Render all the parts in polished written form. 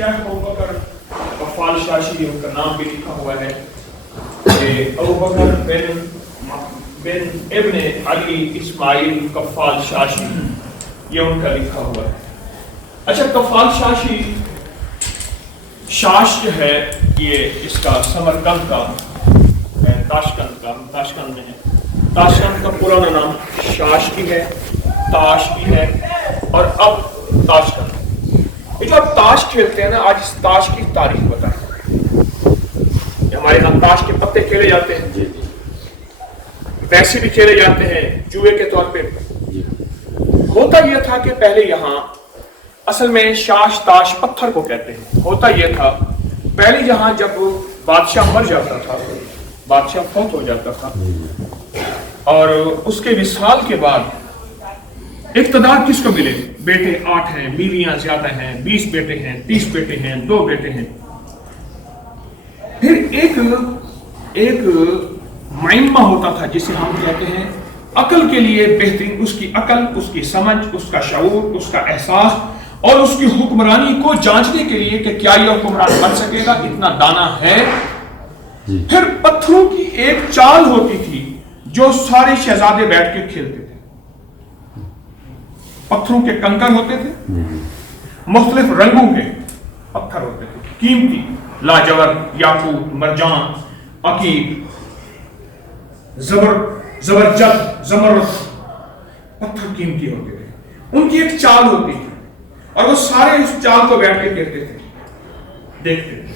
शेख अबू बकर कफ़ाल शाशी, उनका नाम भी लिखा हुआ है कि अबू बकर बिन इब्ने अली इस्माइल कफ़ाल शाशी, ये उनका लिखा हुआ है। अच्छा, कफ़ाल शाशी, शाश जो है ये इसका समरकंद का, ताशकंद में है। ताशकंद का पुराना नाम शाश भी है, ताश भी है, और अब ताशकंद। ये जो आप ताश खेलते हैं ना, आज इस ताश की तारीख बताएं। हमारे यहाँ ताश के पत्ते खेले जाते हैं, वैसे भी खेले जाते हैं जुए के तौर पे। होता यह था कि पहले यहाँ असल में शाश ताश पत्थर को कहते हैं। होता यह था पहले यहाँ जब बादशाह मर जाता था, बादशाह फौत हो जाता था, और उसके विसाल के बाद इक़्तिदार किसको मिले? बेटे 8 हैं, बीवियां ज्यादा हैं, 20 बेटे हैं, 30 बेटे हैं, 2 बेटे हैं। फिर एक माइम्मा होता था जिसे हम कहते हैं अकल के लिए बेहतरीन, उसकी अकल, उसकी समझ, उसका शऊर, उसका एहसास और उसकी हुक्मरानी को जांचने के लिए कि क्या यह हुक्मरान बन सकेगा, इतना दाना है। फिर पत्थरों की एक चाल होती थी जो सारे शहजादे बैठ के खेलते थे। पत्थरों के कंकर होते थे, मुख्तलिफ रंगों के पत्थर होते थे, कीमती, लाजवर, याकूत, मरजान, अकीक, जबरजद, जमरद, पत्थर कीमती होते थे। उनकी एक चाल होती थी और वो सारे उस चाल को बैठ के देखते थे, देखते थे,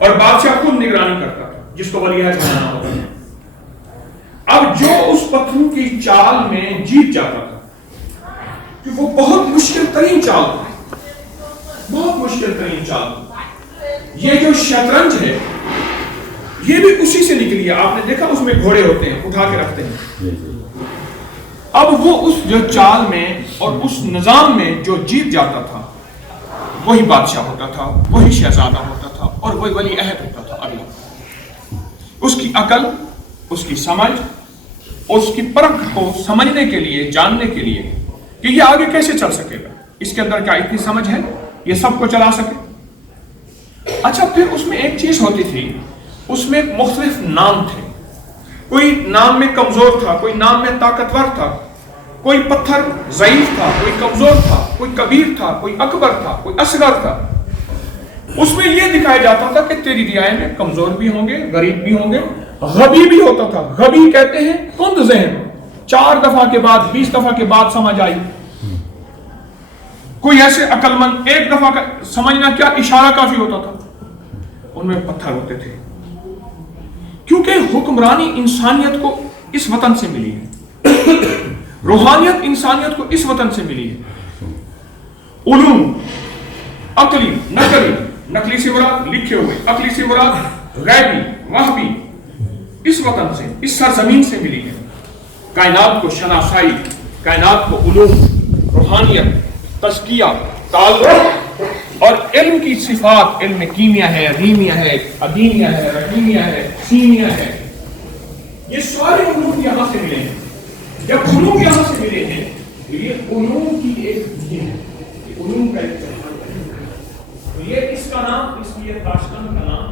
और बादशाह खुद निगरानी करता था, जिसको वलीअहद बनाना होता था। अब जो उस पत्थरों की चाल में जीत जाता था, कि वो बहुत मुश्किल तरीन चाल था, बहुत मुश्किल तरीन चाल। ये जो शतरंज है ये भी उसी से निकली है। आपने देखा उसमें घोड़े होते हैं, उठा के रखते हैं। अब वो उस जो चाल में और उस निजाम में जो जीत जाता था, वही बादशाह होता था, वही शहजादा होता था, और वही वली अहद होता था। अगला उसकी अकल, उसकी समझ, उसकी परख को समझने के लिए, जानने के लिए कि ये आगे कैसे चल सकेगा, इसके अंदर क्या इतनी समझ है ये सबको चला सके। अच्छा, फिर उसमें एक चीज होती थी, उसमें मुख्तलिफ नाम थे। कोई नाम में कमजोर था, कोई नाम में ताकतवर था, कोई पत्थर ज़ईफ था, कोई कमजोर था, कोई कबीर था, कोई अकबर था, कोई असगर था। उसमें यह दिखाया जाता था कि तेरी रियायत में कमजोर भी होंगे, गरीब भी होंगे, गबी भी होता था। गबी कहते हैं कुंद ज़हन, 4 दफा के बाद, 20 दफा के बाद समझ आई। कोई ऐसे अकलमंद 1 दफा का समझना क्या इशारा काफी होता था। उनमें पत्थर होते थे, क्योंकि हुक्मरानी इंसानियत को इस वतन से मिली है, रूहानियत इंसानियत को इस वतन से मिली है। उलूम, अकली, नकली, नकली से मुराद लिखे हुए, अकली से मुराद गैबी, वहबी, इस वतन से, इस सरजमीन से मिली है। कायनात को शनासाई, कायनात को उलूम, रूहानियत, तज़किया, ताल्लुक़ और इल्म की सिफात, इल्म कीमिया है, रीमिया है, अदीमिया है, रहीमिया है, सीमिया है, ये सारे उलूम यहां से मिले हैं। जब उलूम यहां से मिले हैं तो ये उलूम की एक विधि है, ये उलूम का एक तरीका है। तो ये इसका नाम, इसलिए ताशकंद का नाम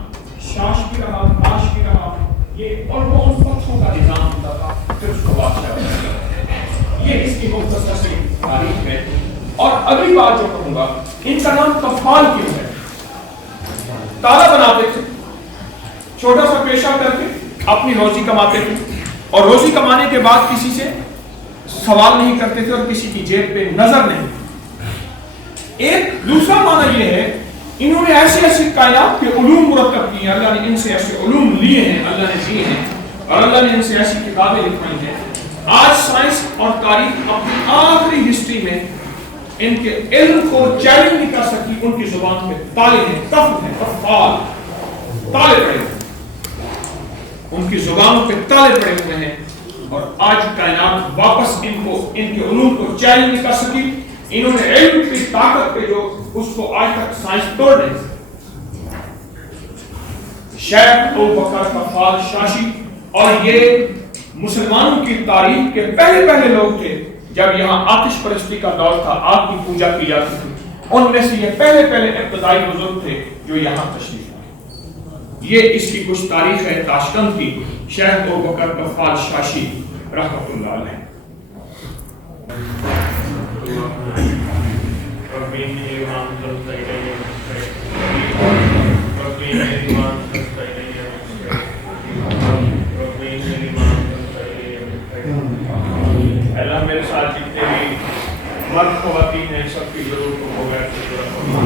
शाश भी रहा, ताश भी रहा। ये और वो उस पत्थरों का निजाम होता था, फिर उसको बादशाह। ये इसकी मुख्तसर सी तारीख है। और अगली बात जो कहूंगा, इनका नाम कफ़ाल क्यों है? ताला बनाते थे, छोटा सा पेशा करके अपनी रोजी कमाते थे, और रोजी कमाने के बाद किसी से सवाल नहीं करते थे और किसी की जेब पे नजर नहीं। एक दूसरा माना यह है, इन्होंने ऐसे ऐसे कायनात के उलूम मुरत्तब किए हैं, अल्लाह ने इनसे ऐसे उलूम लिए हैं, अल्लाह ने दिए हैं, और अल्लाह ने इनसे ऐसी किताबें लिखवाई हैं। आज साइंस और तारीख अपनी आखिरी हिस्ट्री में इनके इल्म को चैलेंज नहीं कर सकती। उनकी जुबान पे ताले हैं, कफ है, कफ़ाल, ताले पड़े हैं, उनकी जुबानों पे ताले पड़े हुए हैं, और आज कायनात वापस इनको, इनके उलूम को चैलेंज नहीं कर सकी। इन्होंने इल्म की ताकत पे जो उसको आज तक साइंस तोड़ नहीं। शेख अबू बकर कफ़ाल शाशी, और ये मुसलमानों की तारीख के पहले लोग थे जब यहाँ आतिश परस्ती का दौर था, आग की पूजा की जाती थी। ان میں سے یہ پہلے ابتدائی بزرگ تھے جو یہاں تشریف لائے. یہ اس کی کچھ تاریخ ہے تاشکند کی. شیخ ابوبکر غفال شاشی رحمۃ اللہ علیہ. اللہ میرے ساتھ جتنے بھی مرد خواتین ہیں سب کی ضرورت کو غیر سے پورا فرما,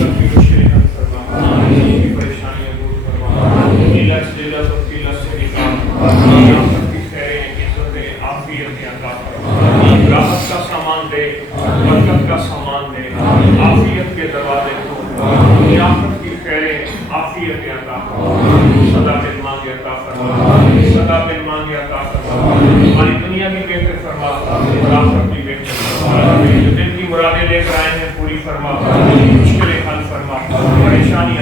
سب کی مشکلیں حل فرما, سب کی پریشانیاں دور فرما, قلت ذلت اور قلت سے نکال, سب کی خیریں عزتیں عافیتیں عطا فرما, راحت کا سامان دے, برکت کا سامان دے, عافیت کے دروازے کھول, آخرت کی خیریں عافیتیں عطا فرما, صدا بن مانگے عطا فرما, صدا بن مانگے عطا فرما, ہماری دنیا بھی بہتر فرما اور آخرت بھی بہتر فرما, جو دل کی مرادیں لے کر آئے ہیں پوری فرما, مشکلیں حل فرما, پریشانی